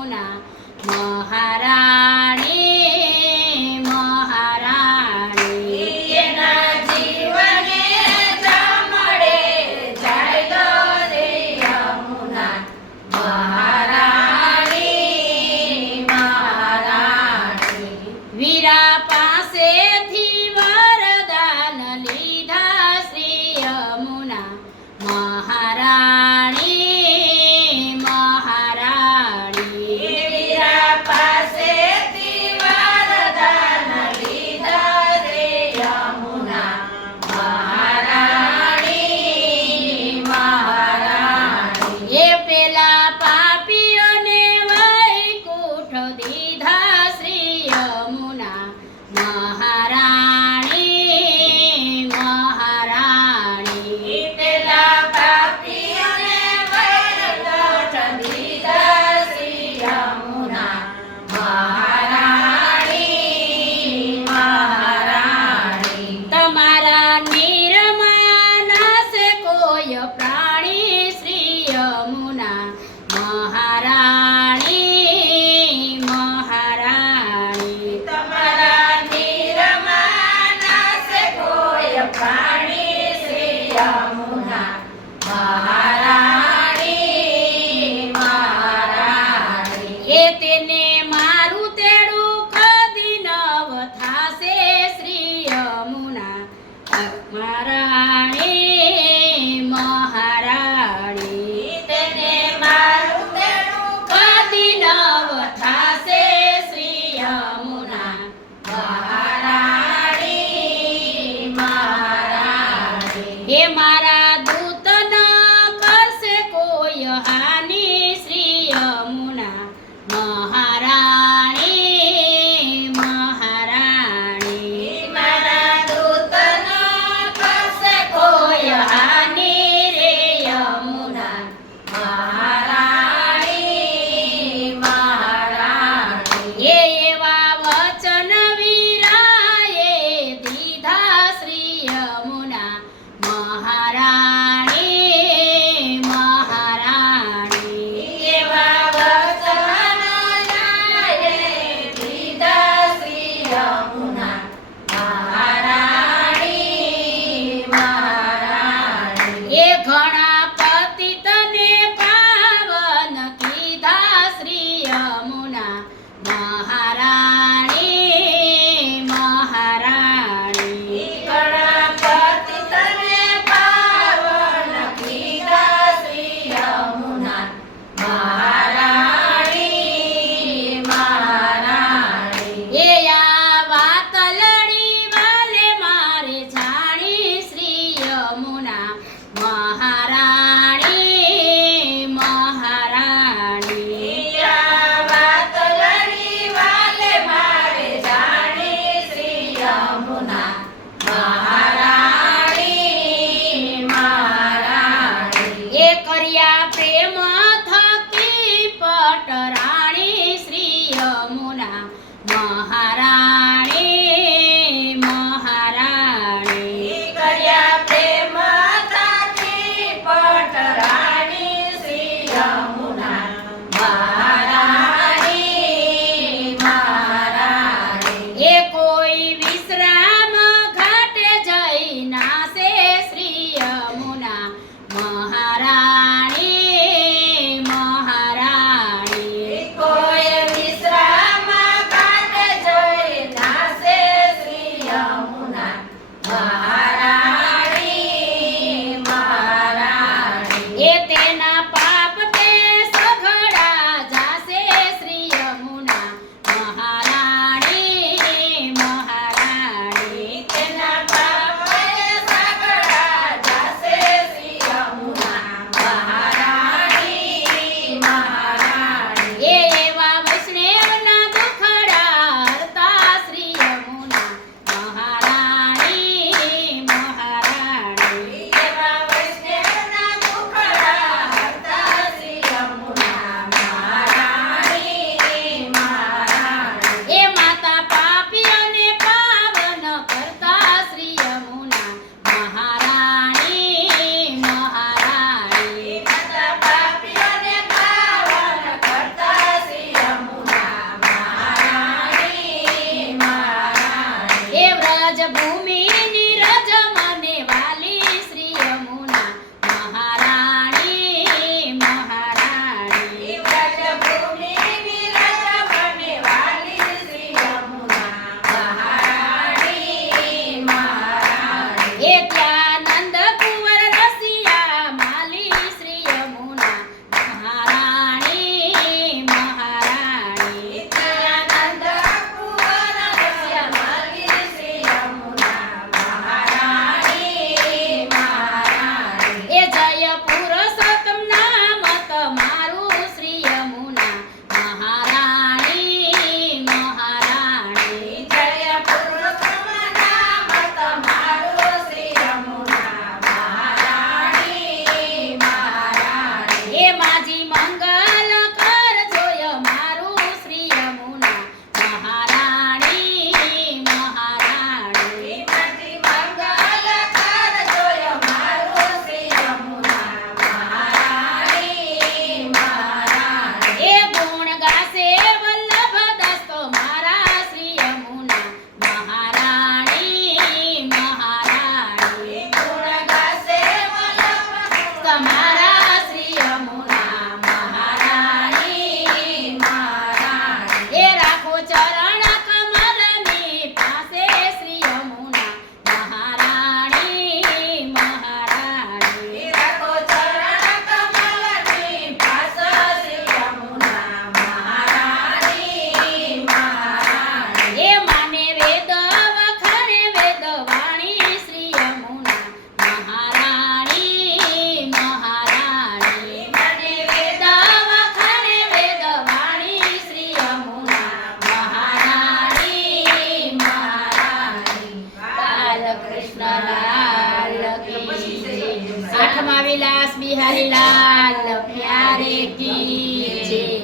યમુના મહારાણી મહારાણી એના જીવને જમડે જાય રે યમુના મહારાણી મહારાણી વીરા પાસેથી વરદાન લીધા શ્રી યમુના મહારાણી મહારાણી વીરા પાસેથી વરદાન લીધા રે યમુના મહારાણી મહારાણી એ પેલા પાપીઓને વૈકુંઠ દીધા શ્રી યમુના મહારાણી મહારાણી પેલા પાપીઓને વૈકુંઠ દીધા શ્રી યમુના મહારાણી મહારાણી તમારા નિર્માનસ કોઈ પ્રાણી શ્રી યમુના મહારાણી મહારાણી તમારા નિરમાનસ કોઈ પ્રાણી શ્રી યમુના મહારાણી મહારાણી એ તેને મારું તેડું કદી નવ થાશે શ્રી યમુના મહારાણી મહારાણી તેને મારું તેડું કદી નવ થાશે શ્રી યમુના મહારાણી મહારાણી હે મારા દૂત ન કરશે કોઈ હાનિ શ્રી યમુના મહારાણી મહારાણી મારા દૂતનો પાસે કોઈ હાનિ રે યમુના મહારાણી મહારાણી એ એવા વચન વીરાએ દીધા શ્રી યમુના મહારાણી મહારાણી એવા વચન દીધા શ્રી યમુના મહારાણી મહારાણી એ ઘણા પતિતને પાવન કીધા શ્રી યમુના મહારાણી મહારાણી ગણપતિ તને પાવન કીધા શ્રી યમુના મહારાણી મહારાણી એ આ વાત લડી વાલે મારે જાણી શ્રી યમુના મહારાણી મહારાણી આ વાત લડી વાલે મારે જાણી શ્રી યમુના મહારાણી મહારાણી એ કર્યા પ્રેમ થકી પટરાણી શ્રી યમુના મહારાણી મહારાણી કર્યા પ્રેમ તાથી પટરાણી શ્રી યમુના મહારાણી મહારાણી એ કોઈ વિશ્રામ ઘાટે જઈ નાશે શ્રી યમુના મહારાણી મહારાણી કોઈ વિશ્રામ ઘાટે જઈ વિલાસ બિહારી લાલ પ્યારે કી જય